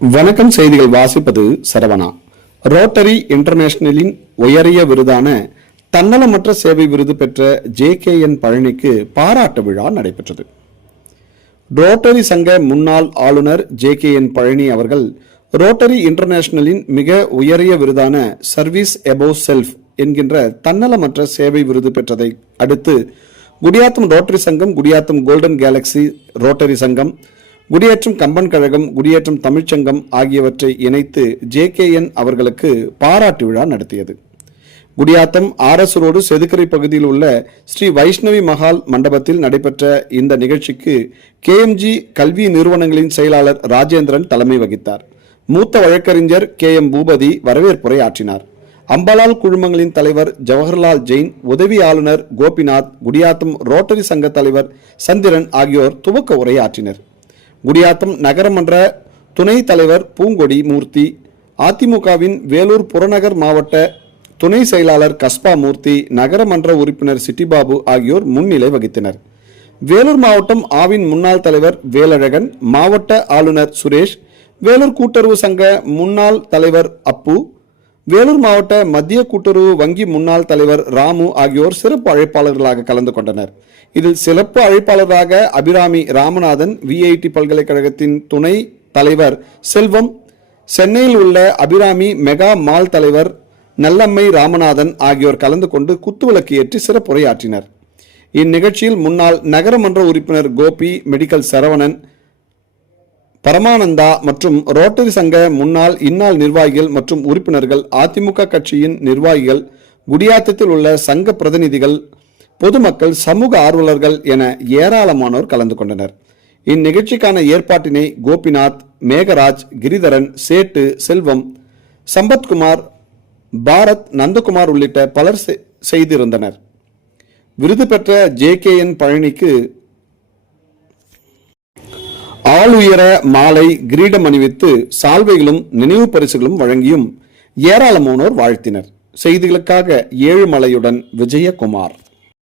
வணக்கம். செய்திகள் வாசிப்பது சரவணா. ரோட்டரி இன்டர்நேஷனலின் உயரிய விருதான தன்னலமற்ற சேவை விருது பெற்ற JKN பழனிக்கு பாராட்டு விழா நடைபெற்றது. ரோட்டரி சங்க முன்னாள் ஆளுநர் JKN பழனி அவர்கள் ரோட்டரி இன்டர்நேஷனலின் மிக உயரிய விருதான சர்வீஸ் எபோவ் செல்ஃப் என்கின்ற தன்னலமற்ற சேவை விருது பெற்றதை அடுத்து குடியாத்தம் ரோட்டரி சங்கம், குடியாத்தம் கோல்டன் கேலக்சி ரோட்டரி சங்கம், குடியேற்றம் கம்பன் கழகம், குடியேற்றம் தமிழ்ச்சங்கம் ஆகியவற்றை இணைத்து JKN அவர்களுக்கு பாராட்டு விழா நடத்தியது. குடியாத்தம் RS ரோடு செதுக்கரை பகுதியில் உள்ள ஸ்ரீ வைஷ்ணவி மஹால் மண்டபத்தில் நடைபெற்ற இந்த நிகழ்ச்சிக்கு KMG கல்வி நிறுவனங்களின் செயலாளர் ராஜேந்திரன் தலைமை வகித்தார். மூத்த வழக்கறிஞர் KM பூபதி வரவேற்புரை ஆற்றினார். அம்பலால் குழுமங்களின் தலைவர் ஜவஹர்லால் ஜெயின், உதவி ஆளுநர் கோபிநாத், குடியாத்தம் ரோட்டரி சங்க தலைவர் சந்திரன் ஆகியோர் துவக்க உரை ஆற்றினர். குடியாத்தம் நகரமன்ற துணைத் தலைவர் பூங்கொடி மூர்த்தி, அதிமுகவின் வேலூர் புறநகர் மாவட்ட துணை செயலாளர் கஸ்பா மூர்த்தி, நகரமன்ற உறுப்பினர் சிட்டிபாபு ஆகியோர் முன்னிலை வகித்தனர். வேலூர் மாவட்டம் ஆவின் முன்னாள் தலைவர் வேலழகன், மாவட்ட ஆளுநர் சுரேஷ், வேலூர் கூட்டுறவு சங்க முன்னாள் தலைவர் அப்பு, வேலூர் மாவட்ட மத்திய கூட்டுறவு வங்கி முன்னாள் தலைவர் ராமு ஆகியோர் சிறப்பு அழைப்பாளர்களாக கலந்து கொண்டனர். இதில் சிறப்பு அழைப்பாளராக அபிராமி ராமநாதன், VIT பல்கலைக்கழகத்தின் துணை தலைவர் செல்வம், சென்னையில் உள்ள அபிராமி மெகா மால் தலைவர் நல்லம்மை ராமநாதன் ஆகியோர் கலந்து கொண்டு குத்துவிளக்கு ஏற்றி சிறப்புரையாற்றினர். இந்நிகழ்ச்சியில் முன்னாள் நகரமன்ற உறுப்பினர் கோபி, மெடிக்கல் சரவணன், பரமானந்தா மற்றும் ரோட்டரி சங்க முன்னாள் இந்நாள் நிர்வாகிகள் மற்றும் உறுப்பினர்கள், அதிமுக கட்சியின் நிர்வாகிகள், குடியாத்தத்தில் உள்ள சங்க பிரதிநிதிகள், பொதுமக்கள், சமூக ஆர்வலர்கள் என ஏராளமானோர் கலந்து கொண்டனர். இந்நிகழ்ச்சிக்கான ஏற்பாட்டினை கோபிநாத், மேகராஜ், கிரிதரன், சேட்டு, செல்வம், சம்பத்குமார், பாரத், நந்தகுமார் உள்ளிட்ட பலர் செய்திருந்தனர். விருது பெற்ற JKN பழனிக்கு ஆளுயர மாலை, கிரீடம் அணிவித்து சால்வைகளும் நினைவு பரிசுகளும் வழங்கியும் ஏராளமானோர் வாழ்த்தினர். செய்திகளுக்காக ஏழுமலையுடன் விஜயகுமார்.